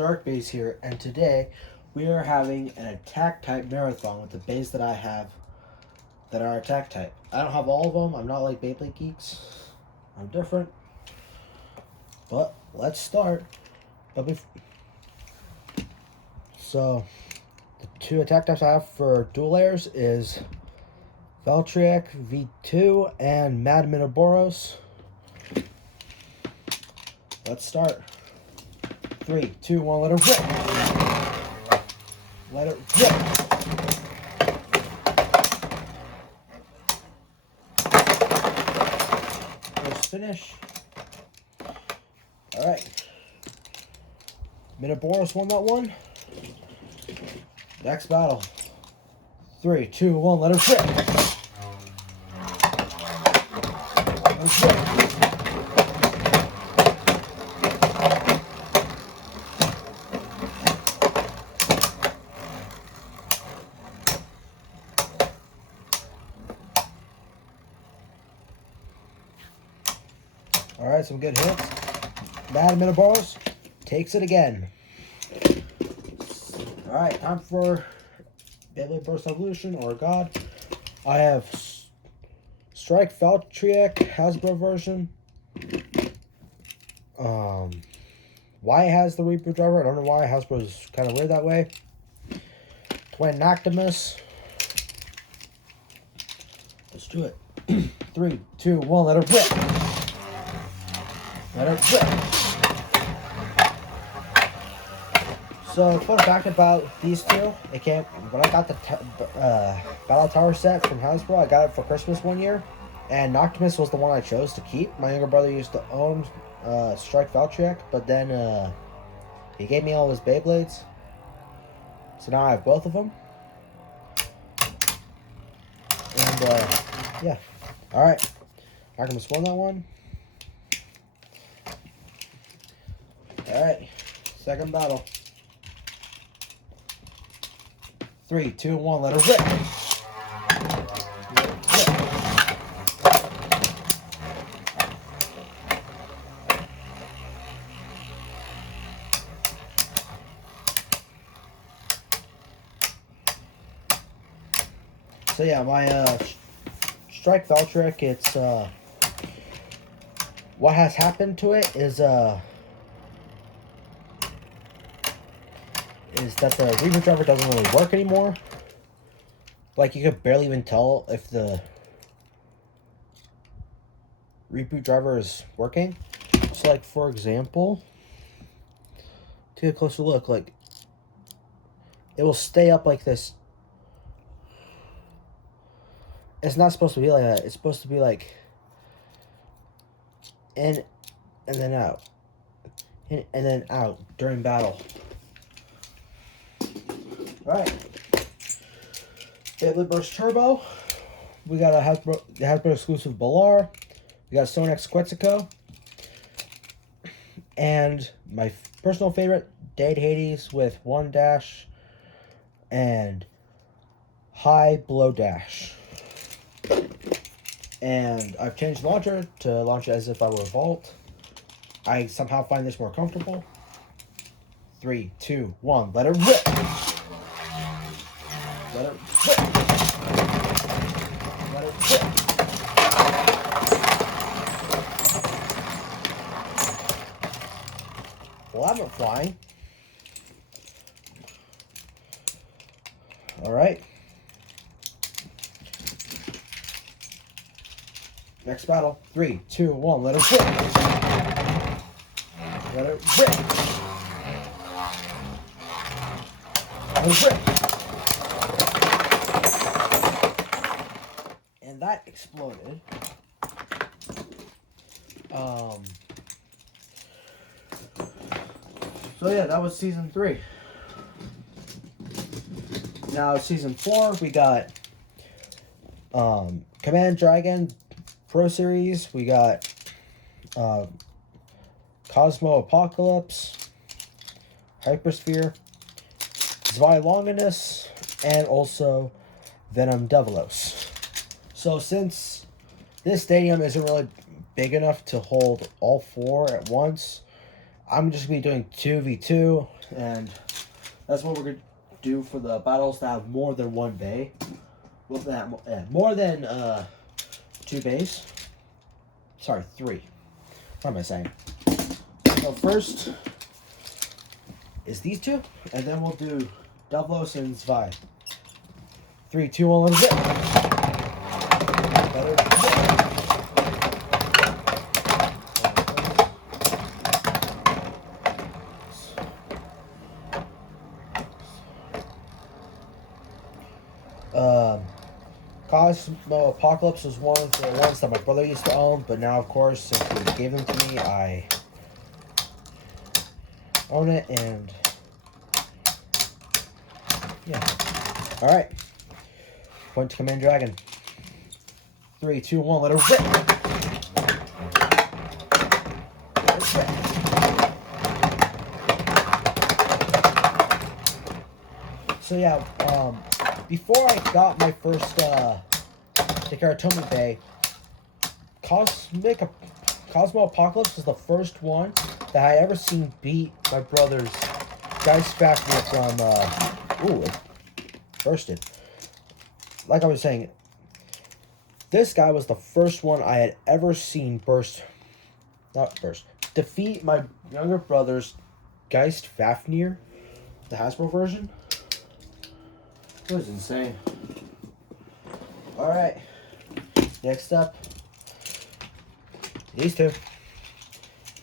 Dark Beys here, and today we are having an attack type marathon with the beys that I have that are attack type. I don't have all of them. I'm not like Beyblade geeks. I'm different. But let's start. So the two attack types I have for dual layers is Valtryek V2 and Mad Minoboros. Let's start. 3, 2, 1, let it rip. Let it rip. First finish. Alright. Minoboros won that one. Next battle. 3, 2, 1, let it rip. Let it rip. Alright, some good hits. Mad Minoboros takes it again. Alright, time for Beyblade Burst Evolution or God. I have Strike Valtryek Hasbro version. Why it has the reboot driver? I don't know why. Hasbro is kind of weird that way. Twin Noctimus. Let's do it. 3, 2, 1, let it rip. Let it rip. So, fun fact about these two, when I got the Battle Tower set from Hasbro, I got it for Christmas one year, and Noctimus was the one I chose to keep. My younger brother used to own Strike Valtryek, but then he gave me all his Beyblades, so now I have both of them. And, yeah. Alright. Noctimus won that one. Alright. Second battle. 3, 2, 1, let it rip. Let it rip. So yeah, my Strike Valtryek, it's what has happened to it is that the reboot driver doesn't really work anymore. Like, you could barely even tell if the reboot driver is working. So, like, for example, take a closer look. Like, it will stay up like this. It's not supposed to be like that. It's supposed to be like in and then out. In and then out during battle. Alright. Beyblade Burst Turbo. We got a Hasbro exclusive Balar. We got Sonex Quetzalcoatl. And my personal favorite, Dade Hades with 1 dash and high blow dash. And I've changed the launcher to launch it as if I were Vault. I somehow find this more comfortable. 3, 2, 1, let it rip! Let it rip! Let it rip! Well, I'm not flying. Alright. Next battle. 3, 2, 1, let it rip! Let it rip! Let it rip! And that exploded. So yeah, that was season 3. Now season 4, we got Command Dragon Pro Series. We got Cosmo Apocalypse, Hypersphere, Zwei Longinus, and also Venom Devilos. So since this stadium isn't really big enough to hold all 4 at once, I'm just gonna be doing 2v2, and that's what we're gonna do for the battles that have more than one bay. Well, that more than 2 bays. Sorry, 3. What am I saying? So first is these 2, and then we'll do Davlos and Zwei. 3, 2, 1, let's go. Cosmo Apocalypse was one of the ones that my brother used to own, but now, of course, since he gave them to me, I own it, and yeah. Alright. Point to Command Dragon. 3, 2, 1, let her rip! So yeah, before I got my first Takara Tomy Bay, Cosmo Apocalypse was the first one that I ever seen beat my brother's Geist Factory from ooh, it bursted. Like I was saying, this guy was the first one I had ever seen defeat my younger brother's Geist Fafnir, the Hasbro version. It was insane. Alright. Next up, these 2.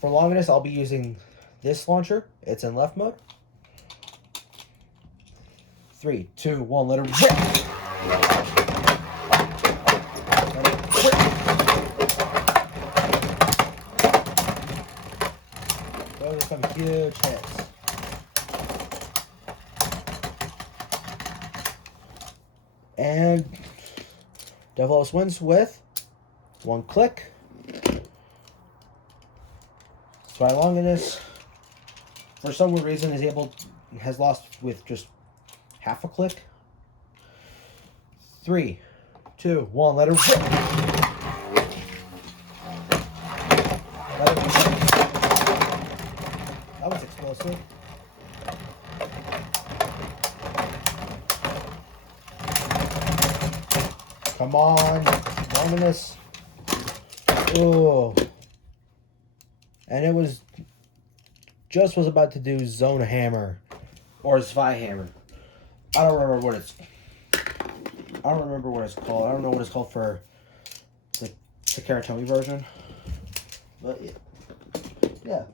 For longest, I'll be using this launcher. It's in left mode. 3, 2, 1, let it rip! Let it rip! Those are some huge hits. And Davlos wins with 1 click. So Longinus, for some weird reason, has lost with just half a click. 3, 2, 1, let her rip. Let her rip. That was explosive. Come on, Longinus. Oh. And it was about to do Zone Hammer or Zwei Hammer. I don't remember what it's called. I don't know what it's called for the Takara Tomy version. But yeah.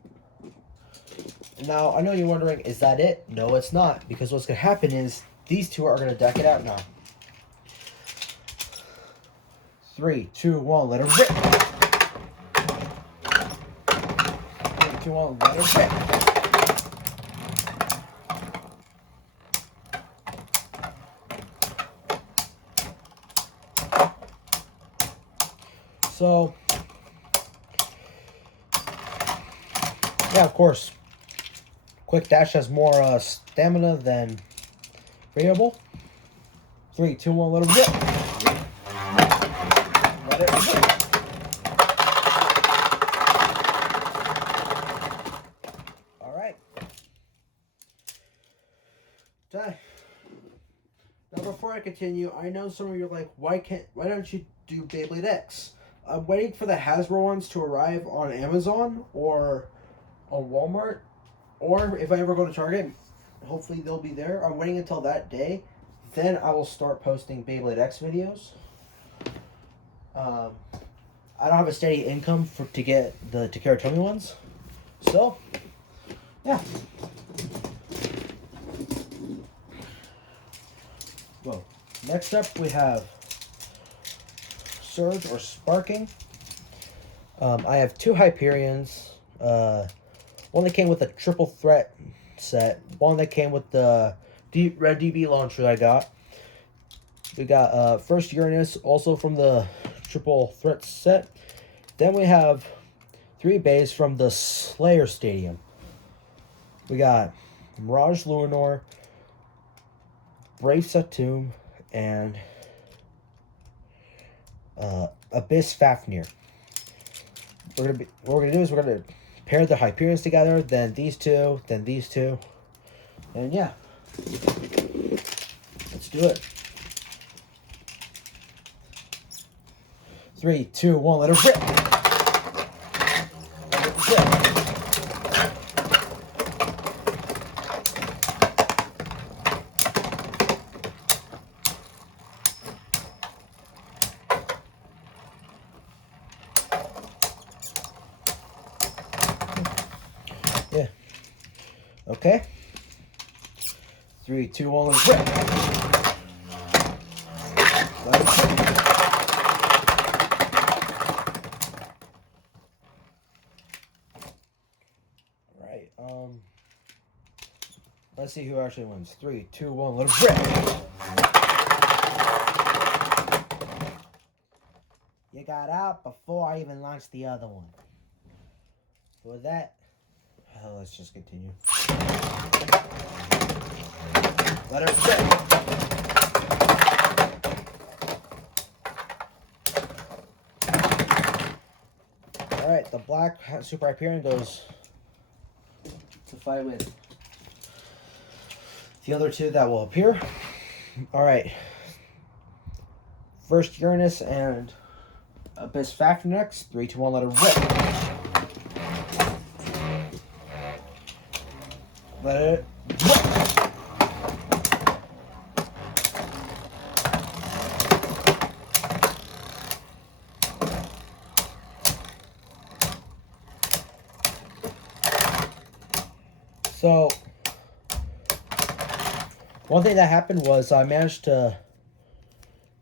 Now I know you're wondering, is that it? No, it's not, because what's gonna happen is these 2 are gonna deck it out now. 3, 2, 1, let her rip. 3, 2, 1, let her rip. So, yeah, of course, Quick Dash has more stamina than variable. 3, 2, 1, let her rip. Let it rip. All right. Done. Now, before I continue, I know some of you are like, why don't you do Beyblade X? I'm waiting for the Hasbro ones to arrive on Amazon or on Walmart, or if I ever go to Target, hopefully they'll be there. I'm waiting until that day. Then I will start posting Beyblade X videos. I don't have a steady income to get the Takara Tomy ones. So, yeah. Well, next up we have Surge or Sparking. I have 2 Hyperions. One that came with a triple threat set. One that came with the red DB launcher that I got. We got first Uranus, also from the triple threat set. Then we have 3 bays from the Slayer Stadium. We got Mirage Luinor, Brave Satum, and Abyss Fafnir. What we're gonna do is we're gonna pair the Hyperions together, then these two, and yeah. Let's do it. 3, 2, 1, let it rip. Let it rip. Yeah. Okay. 3, 2, 1, let it rip. Let it rip. Right. Let's see who actually wins. 3, 2, 1, let it rip. You got out before I even launched the other one. For that, let's just continue. Let her rip. Alright, the black Super Hyperion goes to fight with the other two that will appear. Alright. First Uranus and Abyss Factor next. 3, 2, 1, let her rip. Let it rip. So, one thing that happened was I managed to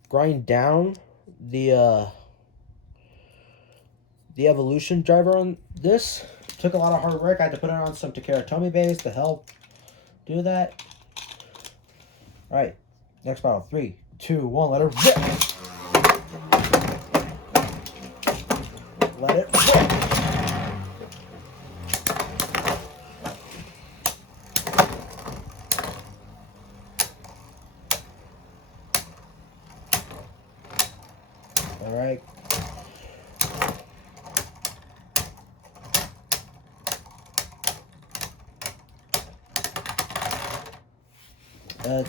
grind down the evolution driver on this. Took a lot of hard work. I had to put it on some Tamara Tony beys to help do that. Alright, next battle. 3, 2, 1, let it rip. Let it rip. Alright.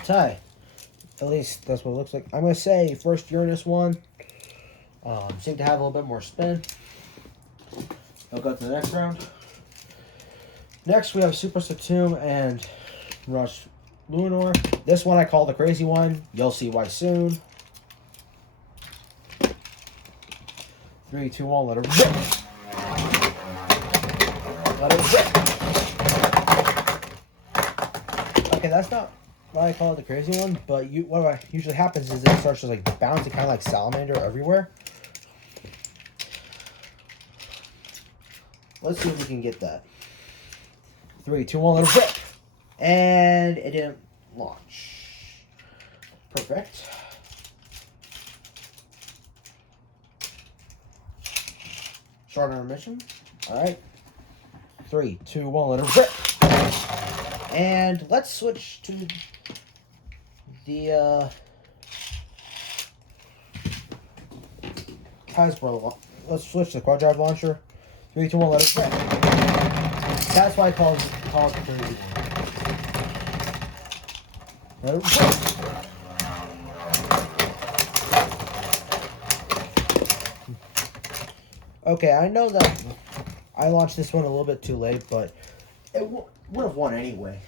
Tie. At least that's what it looks like. I'm going to say first Uranus one seemed to have a little bit more spin. I'll go to the next round. Next we have Super Saturn and Rush Lunar. This one I call the crazy one. You'll see why soon. 3, 2, 1, let it rip. Let it rip. Okay, that's not why I call it the crazy one, but what usually happens is it starts just like bouncing kind of like salamander everywhere. Let's see if we can get that. 3, 2, 1, let it rip. And it didn't launch. Perfect. Short intermission. Alright. 3, 2, 1, let it rip. And let's switch to the Hasbro. Let's switch to the quad drive launcher. 3, 2, 1, let it rip. That's why I call it the crazy one. Let it rip. Okay, I know that I launched this one a little bit too late, but it would have won anyway.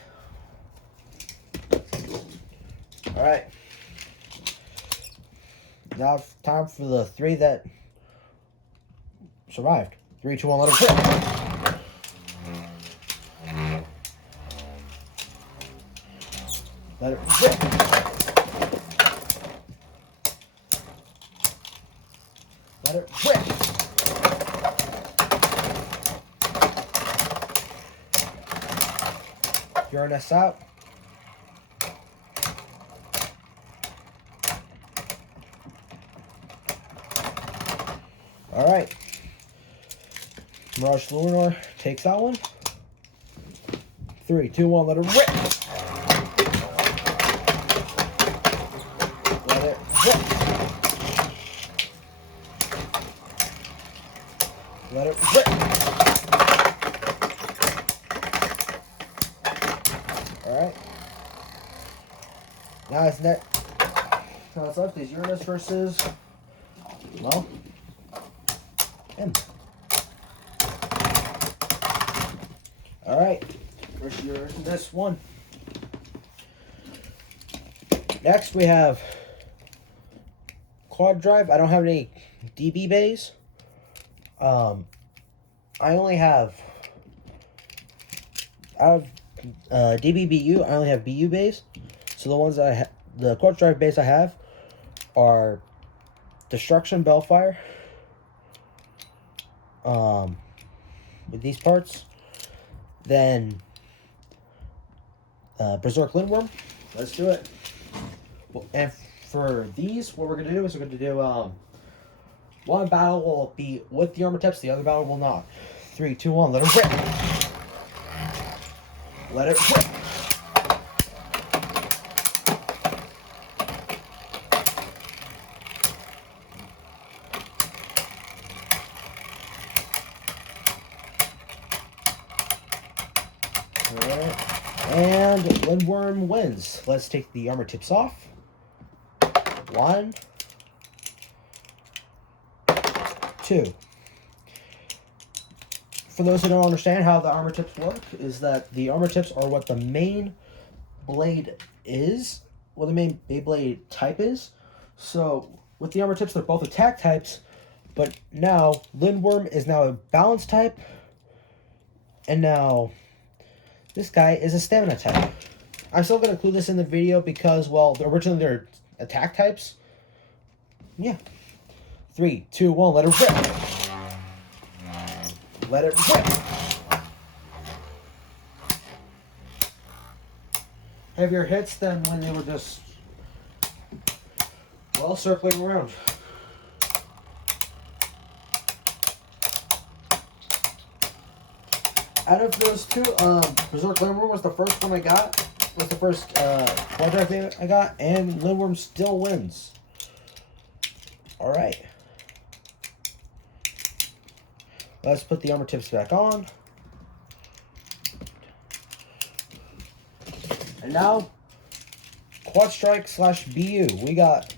Alright. Now time for the 3 that survived. 3, 2, 1, let it rip. Let it rip. Let it rip. Uranus out. Alright. Rush Lunar takes that one. 3, 2, 1, let it rip. Let it rip. Let it rip. Alright. Now it's left is Uranus versus, well, him. Alright. Versus Uranus 1. Next we have quad drive. I don't have any DB bays. I only have, out of DBBU, I only have BU bays. So the ones the quad drive bays I have are Destruction Bellfire, with these parts, then Berserk Lindworm. Let's do it. Well, and for these, what we're gonna do is we're gonna do one battle will be with the armor tips, the other battle will not. 3, 2, 1, let it rip. Let it rip. Alright. And Lindworm wins. Let's take the armor tips off. 1, 2. For those who don't understand how the armor tips work, is that the armor tips are what the main blade is, what the main Beyblade type is. So with the armor tips, they're both attack types, but now Lindworm is now a balance type, and now this guy is a stamina type. I'm still going to include this in the video because, well, originally they're attack types. Yeah. 3, 2, 1, let it rip. Let it rip. Heavier hits than when they were just, well, circling around. Out of those two, Berserk Lindworm was the first one I got. Was the first quad drive I got, and Lindworm still wins. Alright. Let's put the armor tips back on. And now, Quad Strike / BU. We got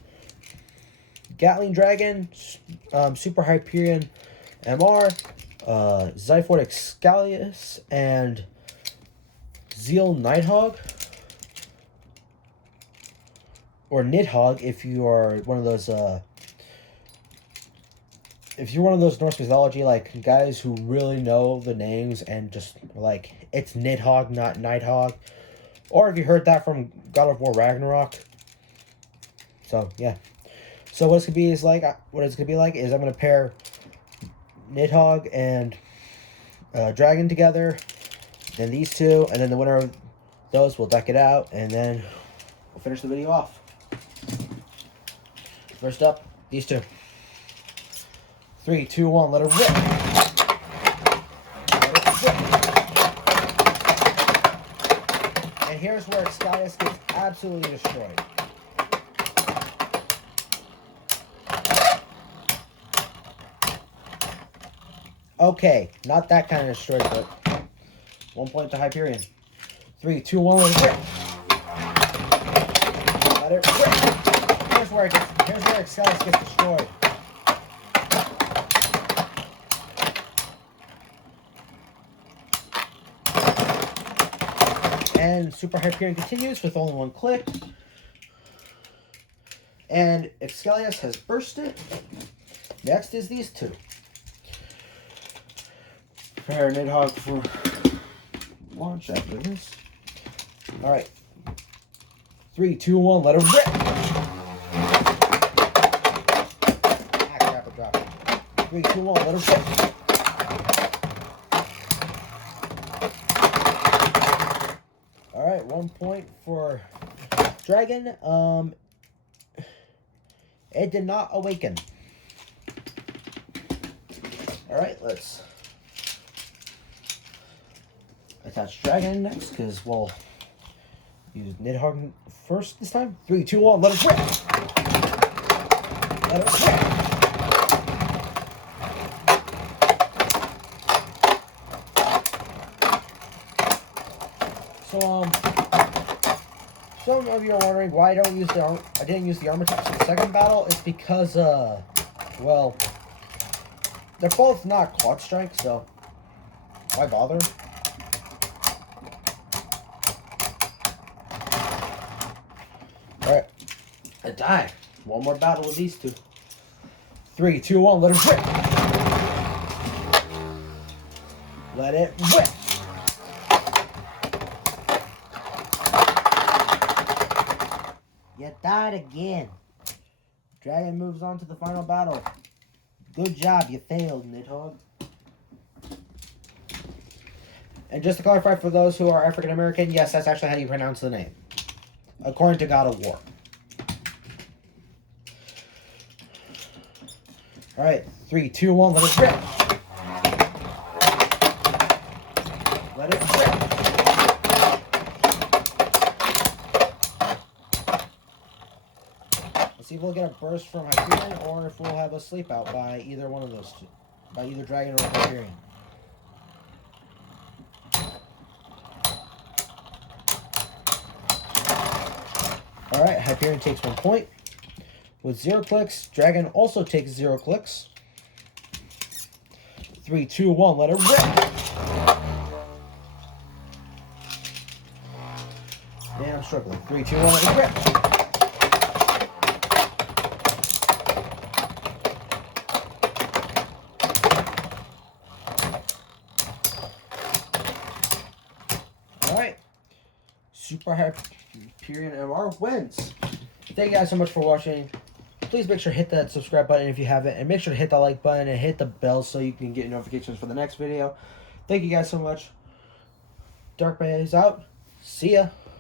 Gatling Dragon, Super Hyperion MR, Zyphord Excalius, and Zeal Nighthog. Or Nidhogg if you are one of those Norse mythology like guys who really know the names and just like it's Nidhogg, not Nighthogg. Or if you heard that from God of War Ragnarok. So yeah. So what it's gonna be is like I'm gonna pair Nidhogg and Dragon together, then these two, and then the winner of those will deck it out, and then we'll finish the video off. First up, these two. 3, 2, 1, let it rip. Let it rip. And here's where Excalius gets absolutely destroyed. Okay, not that kind of destroyed, but 1 point to Hyperion. 3, 2, 1, let it rip. Let it rip. Here's where Excalius gets destroyed. And Super Hyperion continues with only 1 click. And Excalius has bursted. Next is these two. Prepare Nidhogg for launch after this. Alright. 3, 2, 1, let it rip! Ah, crap, I dropped it. 3, 2, 1, let it rip! Alright, 1 point for Dragon. It did not awaken. Alright, let's attach Dragon next, because we'll use Nidhogg first this time. 3, 2, 1, let it rip! Let it rip! So, Some of you are wondering why I didn't use the armor types in the second battle. It's because, well, they're both not clutch strike, so why bother? Alright. I die. One more battle with these two. 3, 2, 1, let it rip! Let it rip! You died again. Dragon moves on to the final battle. Good job, you failed, Nidhogg. And just to clarify for those who are African American, yes, that's actually how you pronounce the name. According to God of War. Alright, 3, 2, 1, let it rip. Let it rip. Let's see if we'll get a burst from Hyperion or if we'll have a sleep out by either one of those two. By either Dragon or Hyperion. Alright, Hyperion takes 1 point. With 0 clicks, Dragon also takes 0 clicks. 3, 2, 1, let it rip! Man, I'm struggling. 3, 2, 1, let it rip! Alright. Super Hyperion MR wins. Thank you guys so much for watching. Please make sure to hit that subscribe button if you haven't, and make sure to hit the like button and hit the bell so you can get notifications for the next video. Thank you guys so much. Dark Beys out. See ya.